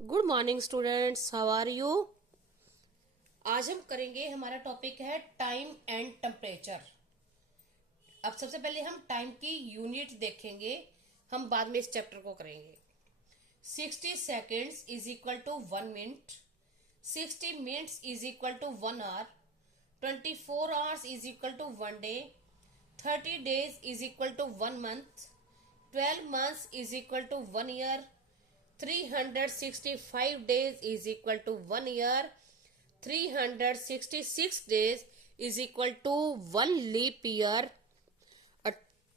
Good morning students, how are you. आज हम करेंगे, हमारा टॉपिक है टाइम एंड टेम्परेचर। अब सबसे पहले हम टाइम की यूनिट देखेंगे, हम बाद में इस चैप्टर को करेंगे। 60 seconds is equal to 1 minute, 60 minutes is equal to 1 hour, 24 hours is equal to 1 day, 30 days is equal to 1 month, 12 months is equal to 1 year, 365 days is equal to 1 year, 366 days is equal to 1 leap year,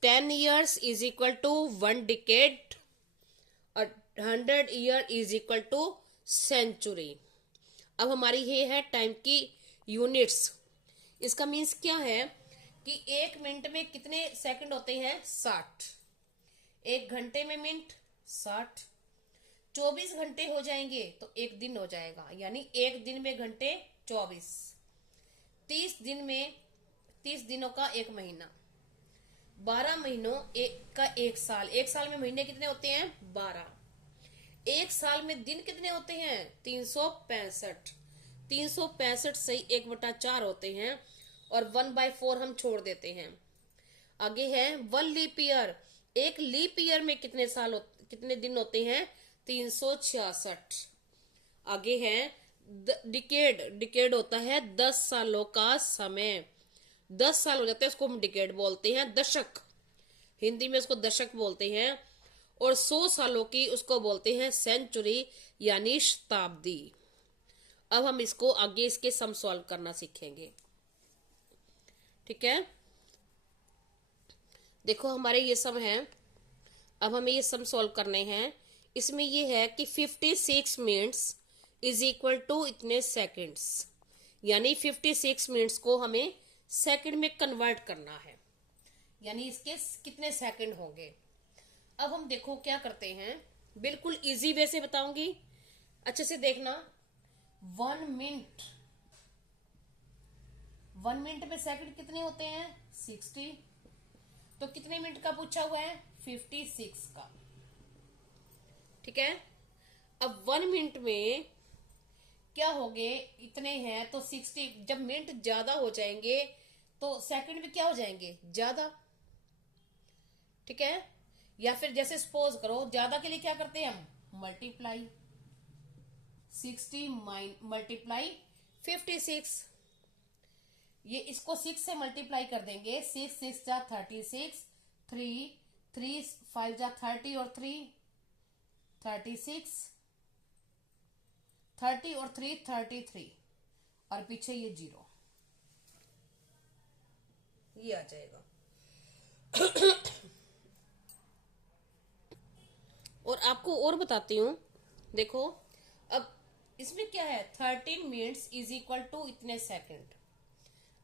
10 years is equal to 1 decade, और 100 year is equal to century। अब हमारी ये है time की units. इसका means क्या है कि 1 मिनट में कितने सेकंड होते हैं? 60। 1 घंटे में मिनट 60। 24 घंटे हो जाएंगे तो 1 दिन हो जाएगा, यानी 1 दिन में घंटे 24। 30 दिनों का 1 महीना, 12 महीनों का 1 साल। 1 साल में महीने कितने होते हैं? 12। 1 साल में दिन कितने होते हैं? 365। 365 से 1/4 होते हैं, और 1/4 हम छोड़ देते हैं। आगे है 1 लीप ईयर। 1 लीप ईयर में कितने दिन होते हैं? 366। आगे है डिकेड। डिकेड होता है 10 सालों का समय। 10 साल हो जाते हैं, उसको हम डिकेड बोलते हैं। दशक, हिंदी में उसको दशक बोलते हैं। और 100 सालों की उसको बोलते हैं सेंचुरी, यानी शताब्दी। अब हम इसको आगे इसके सम सॉल्व करना सीखेंगे, ठीक है। देखो हमारे ये सम है, अब हमें ये सम सॉल्व करने हैं। इसमें ये है कि 56 मिनट्स इज इक्वल टू इतने सेकंड्स, यानी 56 मिनट्स को हमें सेकंड में कन्वर्ट करना है, यानी इसके कितने सेकंड होंगे। अब हम देखो क्या करते हैं, बिल्कुल इजी वे से बताऊंगी, अच्छे से देखना। 1 मिनट, 1 मिनट में सेकंड कितने होते हैं? 60। तो कितने मिनट का पूछा हुआ है? 56 का, ठीक है। अब 1 मिनट में क्या हो गए? इतने हैं तो 60। जब मिनट ज्यादा हो जाएंगे तो सेकंड भी क्या हो जाएंगे? ज्यादा, ठीक है। या फिर जैसे सपोज करो, ज्यादा के लिए क्या करते हैं हम? मल्टीप्लाई। 60 मल्टीप्लाई 56। ये इसको 6 से मल्टीप्लाई कर देंगे। 6 6 जा 36, 3 3 5 जा 30 और 3 36, 30 और 3 33, और पीछे ये 0, ये आ जाएगा। और आपको और बताती हूं, देखो अब इसमें क्या है? 13 मिनट्स इज इक्वल टू इतने सेकंड।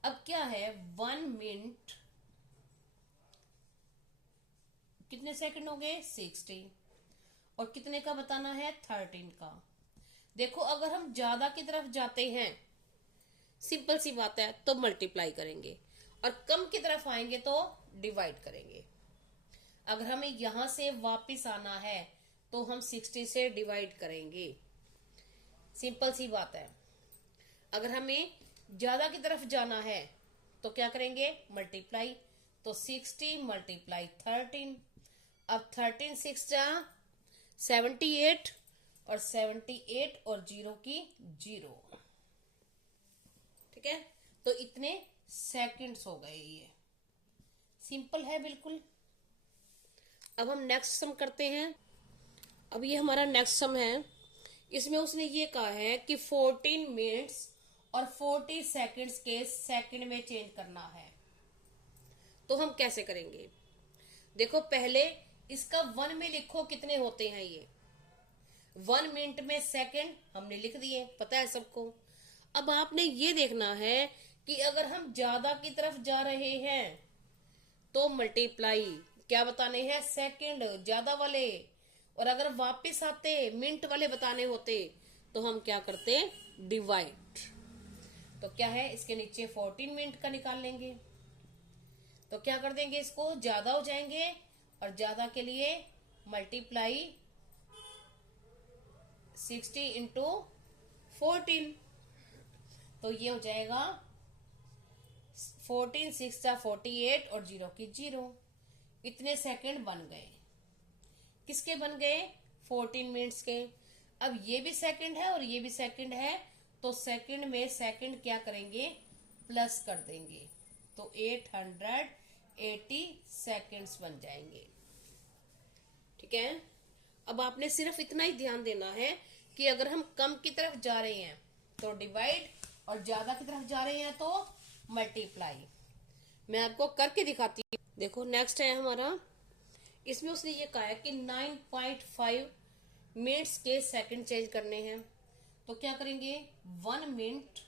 अब क्या है? 1 मिनट कितने सेकंड हो गए? 60। और कितने का बताना है? 13 का। देखो अगर हम ज्यादा की तरफ जाते हैं, सिंपल सी बात है, तो मल्टीप्लाई करेंगे, और कम की तरफ आएंगे तो डिवाइड करेंगे। अगर हमें यहां से वापस आना है तो हम 60 से डिवाइड करेंगे, सिंपल सी बात है। अगर हमें ज्यादा की तरफ जाना है तो क्या करेंगे? मल्टीप्लाई। तो 60 मल्टीप्लाई 13। अब 13 6 जा 78, और 78 और 0 की 0, ठीक है। तो इतने सेकंड्स हो गए, ये सिंपल है बिल्कुल। अब हम नेक्स्ट सम करते हैं। अब ये हमारा नेक्स्ट सम है। इसमें उसने ये कहा है कि 14 मिनट्स और 40 सेकंड्स के सेकंड में चेंज करना है। तो हम कैसे करेंगे? देखो पहले इसका 1 में लिखो कितने होते हैं। ये 1 मिनट में सेकंड हमने लिख दिए, पता है सबको। अब आपने ये देखना है कि अगर हम ज्यादा की तरफ जा रहे हैं तो मल्टीप्लाई, क्या बताने हैं? सेकंड ज्यादा वाले। और अगर वापस आते मिनट वाले बताने होते तो हम क्या करते? डिवाइड। तो क्या है? इसके नीचे 14 मिनट का निकाल लेंगे, तो क्या कर देंगे? इसको ज्यादा हो जाएंगे, और ज्यादा के लिए मल्टीप्लाई 60 इंटू 14, तो ये हो जाएगा 14 6 जा 48 और 0 की 0। इतने सेकंड बन गए। किसके बन गए? 14 मिनट्स के। अब ये भी सेकंड है और ये भी सेकंड है, तो सेकंड में सेकंड क्या करेंगे? प्लस कर देंगे, तो 880 सेकंड्स बन जाएंगे। ठीक है। अब आपने सिर्फ इतना ही ध्यान देना है कि अगर हम कम की तरफ जा रहे हैं तो डिवाइड, और ज्यादा की तरफ जा रहे हैं तो मल्टीप्लाई। मैं आपको करके दिखाती हूँ। देखो नेक्स्ट है हमारा, इसमें उसने ये कहा है कि 9.5 मिनट्स के सेकंड चेंज करने हैं। तो क्या करेंगे? 1 minute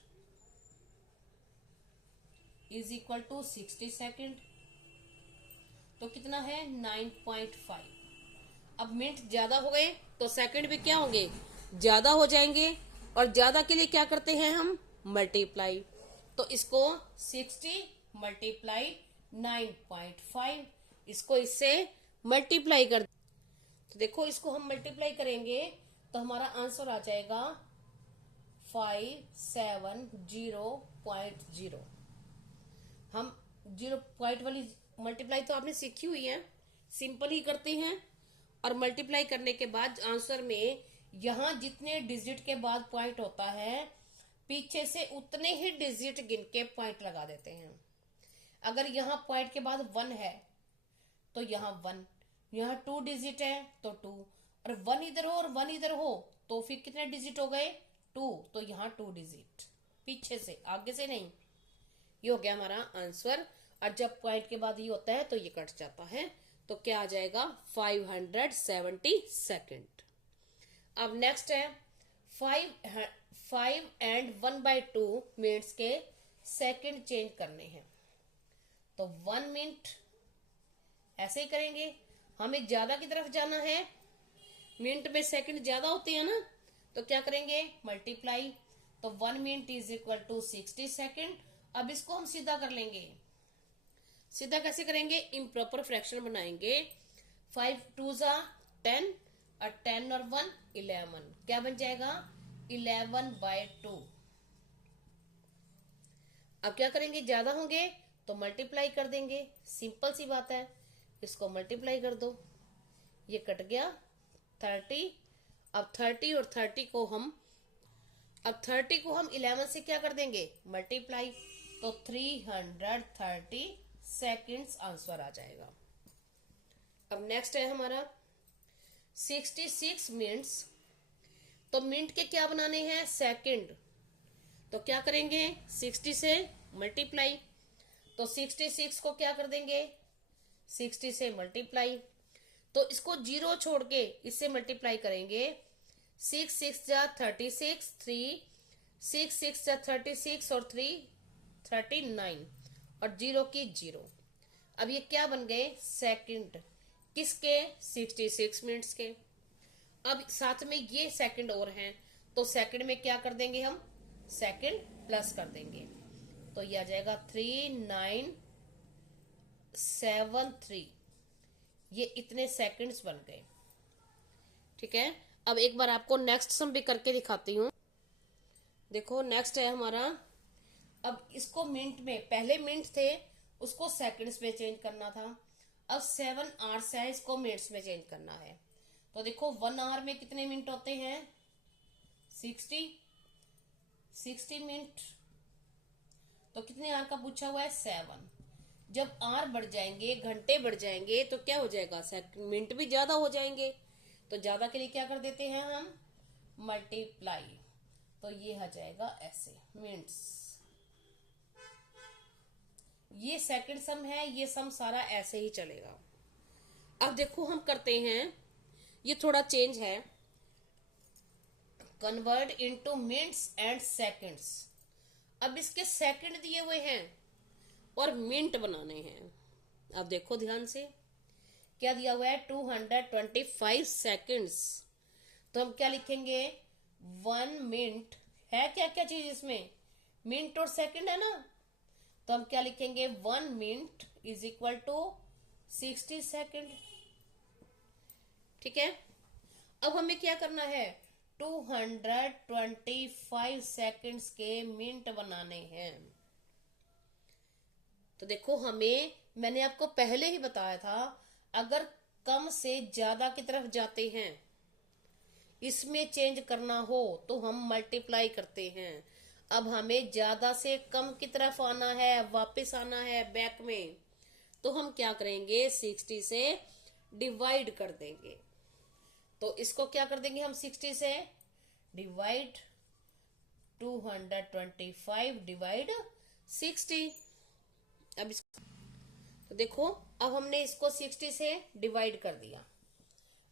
is equal to 60 second, तो कितना है? 9.5। अब मिनट ज्यादा हो गए तो सेकंड भी क्या होंगे? ज्यादा हो जाएंगे, और ज्यादा के लिए क्या करते हैं हम? मल्टीप्लाई। तो इसको 60 मल्टीप्लाई 9.5, इसको इससे मल्टीप्लाई कर, तो देखो इसको हम मल्टीप्लाई करेंगे तो हमारा आंसर आ जाएगा 570.0। हम 0 पॉइंट वाली मल्टीप्लाई तो आपने सीखी हुई है, सिंपल ही करते हैं। और मल्टीप्लाई करने के बाद आंसर में यहां जितने डिजिट के बाद पॉइंट होता है, पीछे से उतने ही डिजिट गिन के पॉइंट लगा देते हैं। अगर यहाँ पॉइंट के बाद 1 है तो यहाँ 1, यहाँ 2 डिजिट है तो 2, और 1 इधर हो और 1 इधर हो तो फिर कितने डिजिट हो गए? 2, तो यहाँ 2 डिजिट पीछे से, आगे से नहीं। ये हो गया हमारा आंसर। और जब पॉइंट के बाद ये होता है तो ये कट जाता है, तो क्या आ जाएगा? 570 सेकेंड। अब नेक्स्ट है 5 एंड 1/2 मिनट्स के सेकंड चेंज करने हैं। तो 1 मिनट ऐसे ही करेंगे, हमें ज्यादा की तरफ जाना है, मिनट में सेकंड ज्यादा होते हैं ना, तो क्या करेंगे? मल्टीप्लाई। तो 1 minute is equal to 60 second. अब इसको हम सीधा कर लेंगे। सीधा कैसे करेंगे? इम्प्रॉपर फ्रैक्शन बनाएंगे। 5 2 जा 10, और 10 और 1 11, क्या बन जाएगा? 11/2। अब क्या करेंगे? ज्यादा होंगे तो मल्टीप्लाई कर देंगे, सिंपल सी बात है। इसको मल्टीप्लाई कर दो, ये कट गया 30। अब 30 और 30 को हम 11 से क्या कर देंगे? मल्टीप्लाई, तो 330 सेकेंड्स आंसर आ जाएगा। अब नेक्स्ट है हमारा 66 मिनट्स। तो मिनट के क्या बनाने हैं? सेकंड। तो क्या करेंगे? 60 से मल्टीप्लाई, तो 66 को क्या कर देंगे? 60 से मल्टीप्लाई, तो इसको 0 छोड़ के इससे मल्टीप्लाई करेंगे। 6 6 जा 36, 3 6 6 जा 36 और 3 39, और 0 की 0। अब ये क्या बन गए? सेकंड। किसके? 66 मिनट्स के। अब साथ में ये सेकंड और हैं, तो सेकंड में क्या कर देंगे हम? सेकंड प्लस कर देंगे, तो ये आ जाएगा 3973। ये इतने सेकंड्स बन गए। ठीक है। अब एक बार आपको नेक्स्ट सम भी करके दिखाती हूँ। देखो नेक्स्ट है हमारा, अब इसको मिनट में, पहले मिनट थे उसको सेकंड्स में चेंज करना था, अब 7 आवर्स है, इसको मिनट्स में चेंज करना है। तो देखो 1 आवर में कितने मिनट होते हैं? 60 मिनट। तो कितने आवर का पूछा हुआ है? 7। जब आवर बढ़ जाएंगे, घंटे बढ़ जाएंगे, तो क्या हो जाएगा? मिनट भी ज्यादा हो जाएंगे। तो ज्यादा के लिए क्या कर देते हैं हम? मल्टीप्लाई। तो ये आ जाएगा ऐसे मिनट्स। ये सेकंड सम है, ये सम सारा ऐसे ही चलेगा। अब देखो हम करते हैं, ये थोड़ा चेंज है, convert into minutes and seconds. अब इसके सेकंड दिए हुए हैं और मिनट बनाने हैं। अब देखो ध्यान से, क्या दिया हुआ है? 225 सेकंड्स। तो हम क्या लिखेंगे? 1 मिनट है, क्या क्या चीज इसमें? मिनट और सेकंड है ना, तो हम क्या लिखेंगे? 1 minute is equal to 60 second. ठीक है। अब हमें क्या करना है? 225 सेकंड्स के मिनट बनाने हैं। तो देखो हमें, मैंने आपको पहले ही बताया था, अगर कम से ज्यादा की तरफ जाते हैं, इसमें चेंज करना हो तो हम मल्टीप्लाई करते हैं। अब हमें ज्यादा से कम की तरफ आना है, वापस आना है बैक में, तो हम क्या करेंगे, 60 से डिवाइड कर देंगे। तो इसको क्या कर देंगे हम, 60 से डिवाइड 225 डिवाइड 60। अब इसको तो देखो, अब हमने इसको 60 से डिवाइड कर दिया।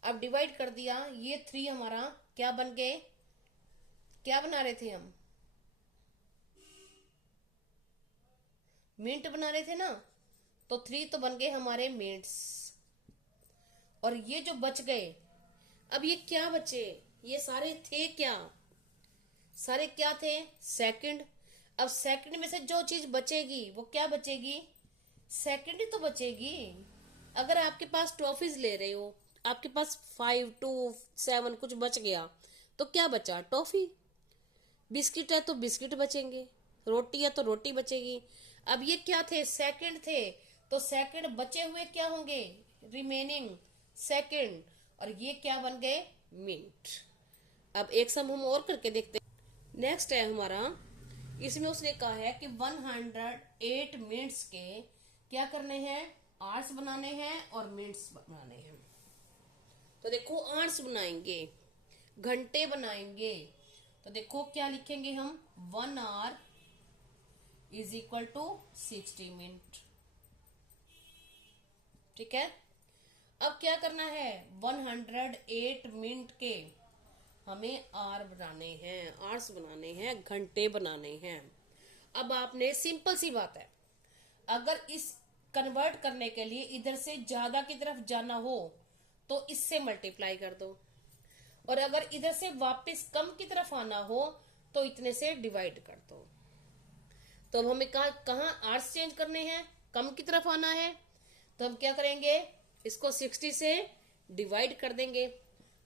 अब डिवाइड कर दिया, ये 3 हमारा क्या बन गए, क्या बना रहे थे हम, मिनट बना रहे थे ना, तो 3 तो बन गए हमारे मिनट्स। और ये जो बच गए, अब ये क्या बचे, ये सारे थे क्या, सारे क्या थे, सेकंड। अब सेकंड में से जो चीज बचेगी वो क्या बचेगी, सेकंड ही तो बचेगी। अगर आपके पास टॉफीज ले रहे हो, आपके पास 5, 2, 7 कुछ बच गया, तो क्या बचा, टॉफी। बिस्किट है तो बिस्किट बचेंगे, रोटी है तो रोटी बचेगी। अब ये क्या थे, सेकंड थे, तो सेकंड बचे हुए क्या होंगे, रिमेनिंग सेकंड, और ये क्या बन गए, मिनट। अब एक सम हम और करके देखते हैं। नेक्स्ट है हमारा, इसमें उसने कहा है कि 108 मिनट्स के क्या करने हैं, आवर्स बनाने हैं और मिनट्स बनाने हैं। तो देखो आवर्स बनाएंगे, घंटे बनाएंगे, तो देखो क्या लिखेंगे हम, 1 hour is equal to 60 minute. ठीक है। अब क्या करना है, 108 मिनट के हमें आर बनाने हैं, आवर्स बनाने हैं, घंटे बनाने हैं। अब आपने, सिंपल सी बात है, अगर इस कन्वर्ट करने के लिए इधर से ज्यादा की तरफ जाना हो तो इससे मल्टीप्लाई कर दो, और अगर इधर से वापस कम की तरफ आना हो तो इतने से डिवाइड कर दो। तो अब हमें कहाँ आवर्स चेंज करने हैं, कम की तरफ आना है, तो हम क्या करेंगे, इसको 60 से डिवाइड कर देंगे।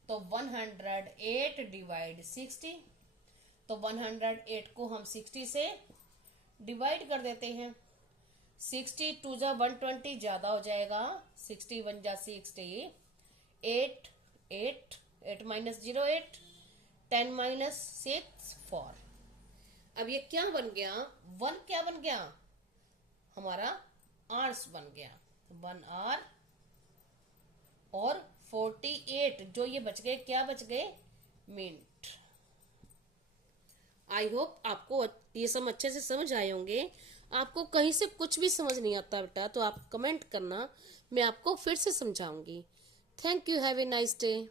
तो 108 डिवाइड 60, तो 108 को हम 60 से डिवाइड कर देते हैं। 60 2 जा 120 ज्यादा हो जाएगा, 60 1 जा 60, 8 8 8 माइनस 0 8, 10 माइनस 6 4। अब ये क्या बन गया, 1 क्या बन गया, हमारा आवर्स बन गया, 1 आवर, और 48 जो ये बच गए, क्या बच गए, मिनट। आई होप आपको ये सब अच्छे से समझ आए होंगे। आपको कहीं से कुछ भी समझ नहीं आता बेटा तो आप कमेंट करना, मैं आपको फिर से समझाऊंगी। Thank you, have a nice day.